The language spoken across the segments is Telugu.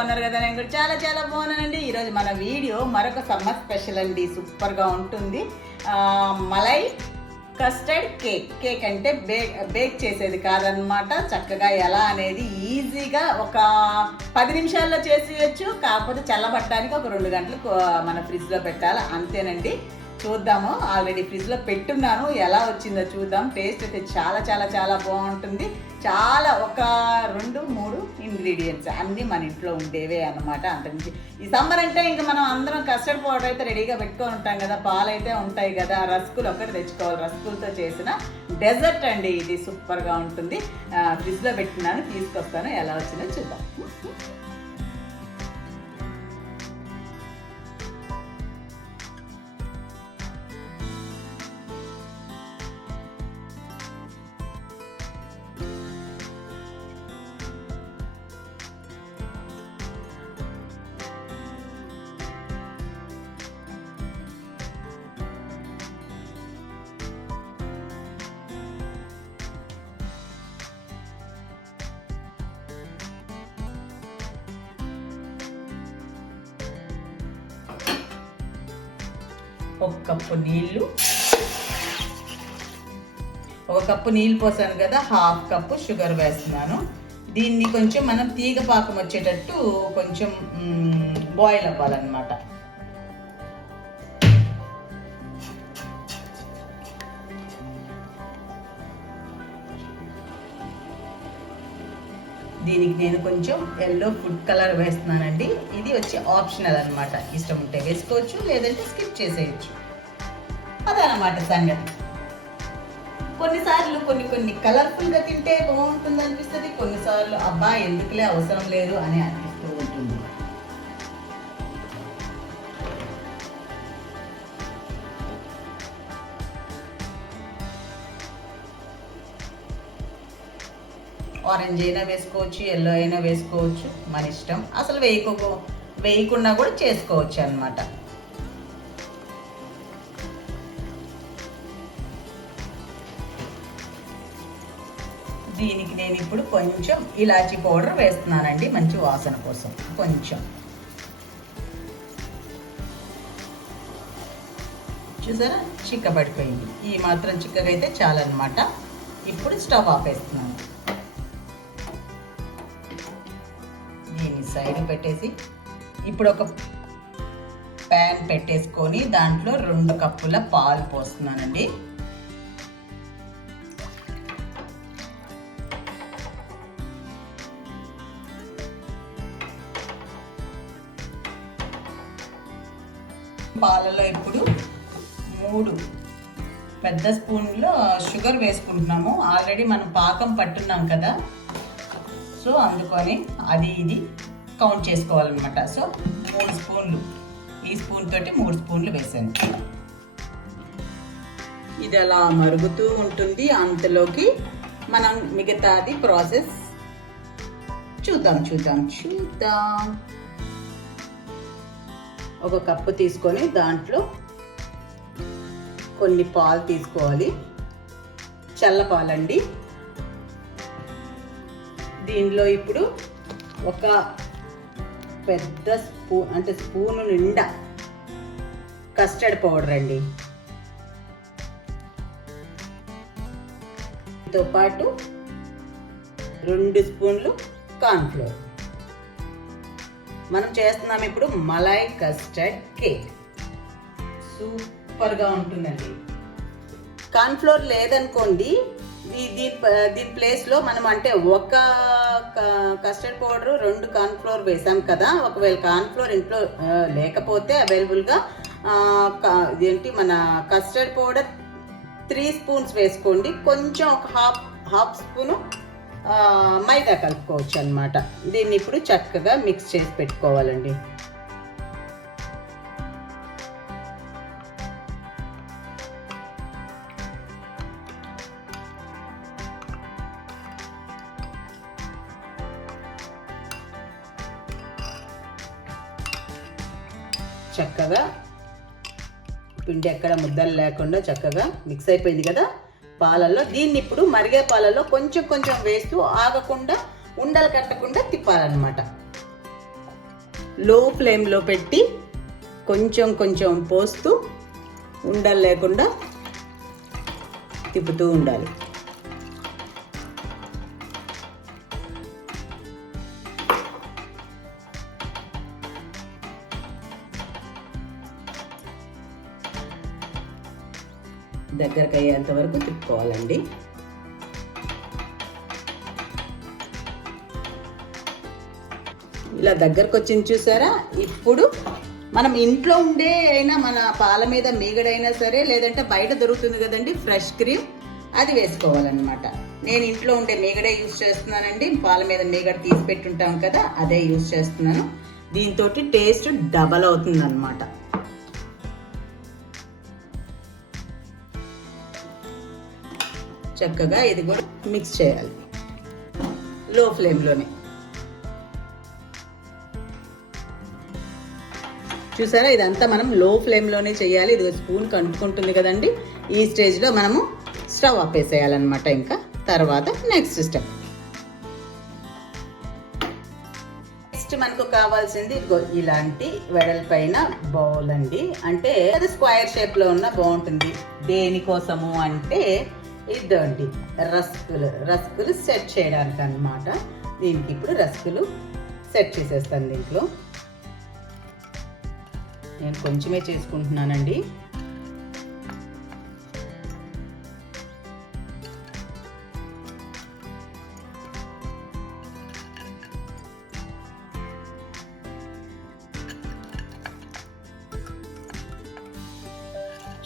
బాగున్నారు కదా? నేను కూడా చాలా చాలా బాగున్నానండి. ఈరోజు మన వీడియో మరొక సమ్మర్ స్పెషల్ అండి. సూపర్గా ఉంటుంది. మలై కస్టర్డ్ కేక్ అంటే బేక్ చేసేది కాదనమాట. చక్కగా ఎలా అనేది ఈజీగా ఒక 10 నిమిషాల్లో చేసేయచ్చు. కాకపోతే చల్లబట్టడానికి ఒక 2 గంటలు మన ఫ్రిడ్జ్లో పెట్టాలి, అంతేనండి. చూద్దాము. ఆల్రెడీ ఫ్రిడ్జ్లో పెట్టున్నాను, ఎలా వచ్చిందో చూద్దాం. టేస్ట్ అయితే చాలా చాలా చాలా బాగుంటుంది. చాలా ఒక 2-3 ఇంగ్రీడియంట్స్ అన్నీ మన ఇంట్లో ఉండేవే అన్నమాట. అంతకుమించి ఈ సమ్మర్ అంటే ఇంకా మనం అందరం కస్టర్డ్ పౌడర్ అయితే రెడీగా పెట్టుకొని ఉంటాం కదా, పాలు అయితే ఉంటాయి కదా, రస్కులు ఒకటి తెచ్చుకోవాలి. రస్కులతో చేసిన డెజర్ట్ అండి ఇది. సూపర్గా ఉంటుంది. ఫ్రిడ్జ్లో పెట్టుకున్నాను, తీసుకొస్తాను. ఎలా వచ్చిందో చూద్దాం. ఒక కప్పు నీళ్ళు పోసాను కదా, 1/2 కప్పు షుగర్ వేస్తున్నాను. దీన్ని కొంచెం మనం తీగ పాకం వచ్చేటట్టు కొంచెం బాయిల్ అవ్వాలన్నమాట. దీనికి నేను కొంచెం ఎల్లో ఫుడ్ కలర్ వేస్తున్నానండి. ఇది వచ్చి ఆప్షనల్ అనమాట. ఇష్టం ఉంటే వేసుకోవచ్చు, లేదంటే స్కిప్ చేసేయచ్చు. అదనమాట సంగతి. కొన్నిసార్లు కొన్ని కలర్ఫుల్గా తింటే బాగుంటుంది అనిపిస్తుంది. కొన్నిసార్లు అబ్బా ఎందుకులే అవసరం లేదు అని అనిపిస్తూ ఉంటుంది. ఆరెంజ్ అయినా వేసుకోవచ్చు, ఎల్లో అయినా వేసుకోవచ్చు, మన ఇష్టం. అసలు వేయకుండా కూడా చేసుకోవచ్చు అన్నమాట. దీనికి నేను ఇప్పుడు కొంచెం ఇలాచీ పౌడర్ వేస్తున్నానండి, మంచి వాసన కోసం. కొంచెం చూసారా, చిక్కబడిపోయింది. ఈ మాత్రం చిక్కగా అయితే చాలన్నమాట. ఇప్పుడు స్టవ్ ఆపేస్తున్నాను. దీన్ని సైడ్ పెట్టేసి ఇప్పుడు ఒక ప్యాన్ పెట్టేసుకొని దాంట్లో 2 కప్పుల పాలు పోస్తున్నానండి. పాలలో ఇప్పుడు 3 పెద్ద స్పూన్లు షుగర్ వేసుకుంటున్నాము. ఆల్రెడీ మనం పాకం పట్టున్నాం కదా, సో అందుకని అది ఇది కౌంట్ చేసుకోవాలన్నమాట. సో 3 స్పూన్లు, ఈ స్పూన్ తోటి 3 స్పూన్లు వేసాను. ఇది అలా మరుగుతూ ఉంటుంది. అంతలోకి మనం మిగతాది ప్రాసెస్ చూద్దాం. ఒక కప్పు తీసుకొని దాంట్లో కొన్ని పాలు తీసుకోవాలి, చల్లపాలండి. దీనిలో ఇప్పుడు ఒక పెద్ద స్పూన్, అంటే స్పూను నిండా కస్టర్డ్ పౌడర్ అండి. దీంతో పాటు 2 స్పూన్లు కార్న్ఫ్లోర్. మనం చేస్తున్నాం ఇప్పుడు మలై కస్టర్డ్ కేక్. సూపర్గా ఉంటుందండి. కార్న్ఫ్లోర్ లేదనుకోండి, దీని ప్లేస్లో మనం అంటే ఒక కస్టర్డ్ పౌడర్ 2 కార్న్ఫ్లోర్ వేసాం కదా. ఒకవేళ కార్న్ఫ్లోర్ ఇంట్లో లేకపోతే అవైలబుల్గా మన కస్టర్డ్ పౌడర్ 3 స్పూన్స్ వేసుకోండి. కొంచెం ఒక హాఫ్ స్పూను మైదా కలుపుకోవచ్చు అన్నమాట. దీన్ని ఇప్పుడు చక్కగా మిక్స్ చేసి పెట్టుకోవాలండి. చక్కగా పిండి ఎక్కడ ముద్దలు లేకుండా చక్కగా మిక్స్ అయిపోయింది కదా పాలల్లో. దీన్ని ఇప్పుడు మరిగే పాలల్లో కొంచెం కొంచెం వేస్తూ ఆగకుండా ఉండలు కట్టకుండా తిప్పాలన్నమాట. లో ఫ్లేమ్లో పెట్టి కొంచెం కొంచెం పోస్తూ ఉండలు లేకుండా తిప్పుతూ ఉండాలి. దగ్గరకు అయ్యేంత వరకు తిప్పుకోవాలండి. ఇలా దగ్గరకు వచ్చింది చూసారా. ఇప్పుడు మనం ఇంట్లో ఉండే అయినా మన పాల మీద మీగడైనా సరే, లేదంటే బయట దొరుకుతుంది కదండి ఫ్రెష్ క్రీమ్, అది వేసుకోవాలన్నమాట. నేను ఇంట్లో ఉండే మీగడే యూజ్ చేస్తున్నానండి. పాల మీద మీగడ తీసి పెట్టుంటాం కదా, అదే యూజ్ చేస్తున్నాను. దీంతో టేస్ట్ డబల్ అవుతుంది అన్నమాట. చక్కగా ఇది కూడా మిక్స్ చేయాలి లో ఫ్లేమ్లోనే. చూసారా, ఇదంతా మనం లో ఫ్లేమ్లోనే చేయాలి. ఇది స్పూన్ కంటుకుంటుంది కదండి. ఈ స్టేజ్లో మనము స్టవ్ ఆపేసేయాలన్నమాట. ఇంకా తర్వాత నెక్స్ట్ స్టెప్. నెక్స్ట్ మనకు కావాల్సింది ఇలాంటి వెడల్పైన బౌల్ అండి. అంటే అది స్క్వేర్ షేప్లో ఉన్న బాగుంటుంది. దేనికోసము అంటే ఇదండి రస్కులు సెట్ చేయడానికి అన్నమాట. దీనికి ఇప్పుడు రస్కులు సెట్ చేసేస్తాను. దీంట్లో నేను కొంచెమే చేసుకుంటున్నానండి.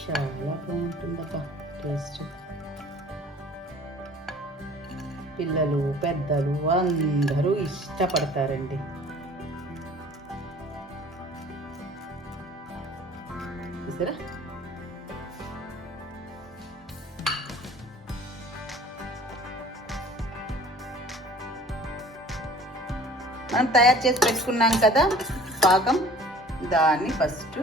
చాలా బాగుంటుందబ్బా టేస్ట్. పిల్లలు పెద్దలు అందరూ ఇష్టపడతారండి. చూసారా, మనం తయారు చేసి పెట్టుకున్నాం కదా పాకం, దాన్ని ఫస్ట్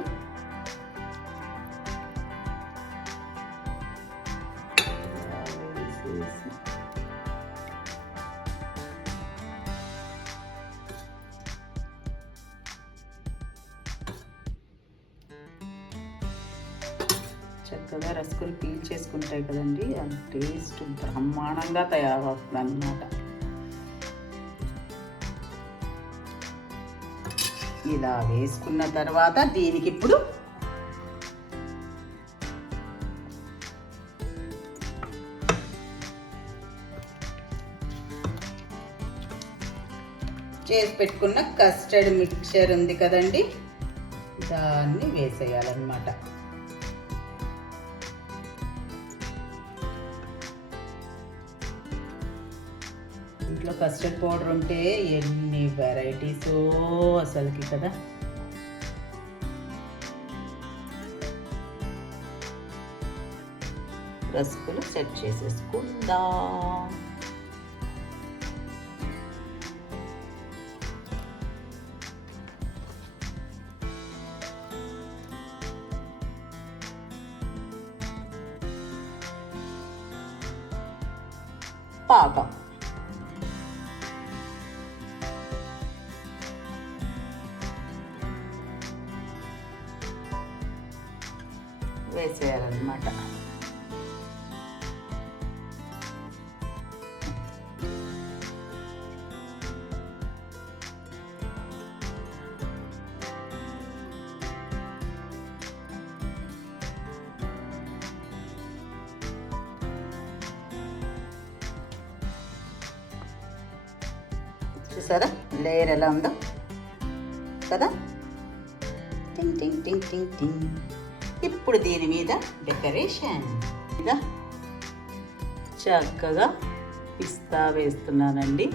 చక్కగా రసగులు పీల్ చేసుకుంటాయి కదండి, ఆ టేస్ట్ బ్రహ్మాండంగా తయారవుతుంది అన్నమాట. ఇలా వేసుకున్న తర్వాత దీనికి ఇప్పుడు చేసి పెట్టుకున్న కస్టర్డ్ మిక్చర్ ఉంది కదండి, దాన్ని వేసేయాలన్నమాట. ఇంట్లో కస్టర్డ్ పౌడర్ ఉంటే ఎన్ని వెరైటీస్ అసలుకి కదా. రసగులు సెట్ చేసేసుకుందాం. పాకం వేసేయాలన్నమాట. చూసారా లేయర్ ఎలా ఉందో కదా. టింగ్ టింగ్ టింగ్ టింగ్ టింగ్. ఇప్పుడు దీని మీద డెకరేషన్ మీద చక్కగా పిస్తా వేస్తున్నానండి.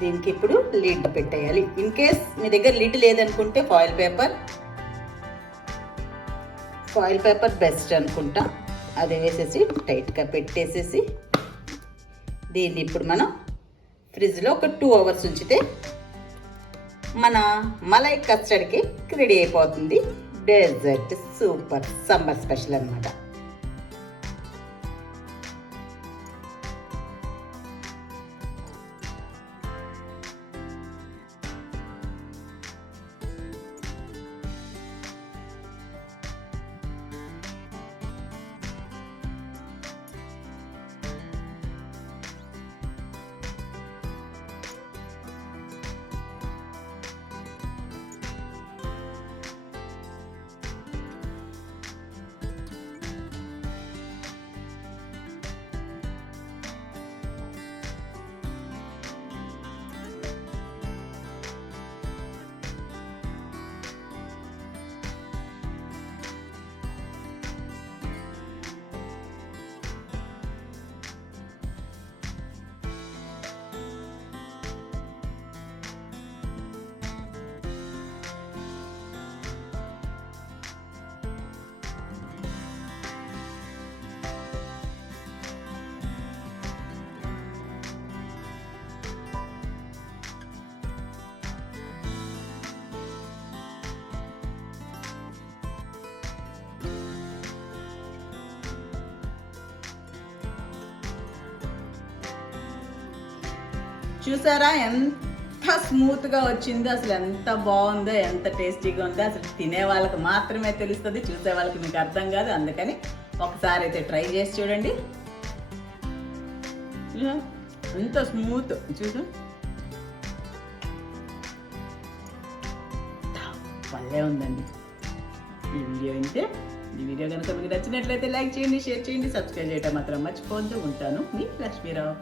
దీనికి ఇప్పుడు లిడ్ పెట్టేయాలి. ఇన్ కేస్ మీ దగ్గర లిడ్ లేదనుకుంటే ఫాయిల్ పేపర్ బెస్ట్ అనుకుంటా. అది వేసేసి టైట్గా పెట్టేసేసి దీన్ని ఇప్పుడు మనం ఫ్రిడ్జ్లో ఒక 2 hours ఉంచితే మన మలై కస్టర్డ్ కేక్ రెడీ అయిపోతుంది. డెజర్ట్ సూపర్ సమ్మర్ స్పెషల్ అన్నమాట. చూసారా ఎంత స్మూత్గా వచ్చిందో, అసలు ఎంత బాగుందో, ఎంత టేస్టీగా ఉందో అసలు తినే వాళ్ళకి మాత్రమే తెలుస్తుంది, చూసే వాళ్ళకి మీకు అర్థం కాదు. అందుకని ఒకసారి అయితే ట్రై చేసి చూడండి. ఎంత స్మూత్ చూసు, భలే ఉందండి. ఈ వీడియో అయితే కనుక మీకు నచ్చినట్లయితే లైక్ చేయండి, షేర్ చేయండి, సబ్స్క్రైబ్ చేయడం మాత్రం మర్చిపోవద్దు. ఉంటాను మీ లక్ష్మీరావు.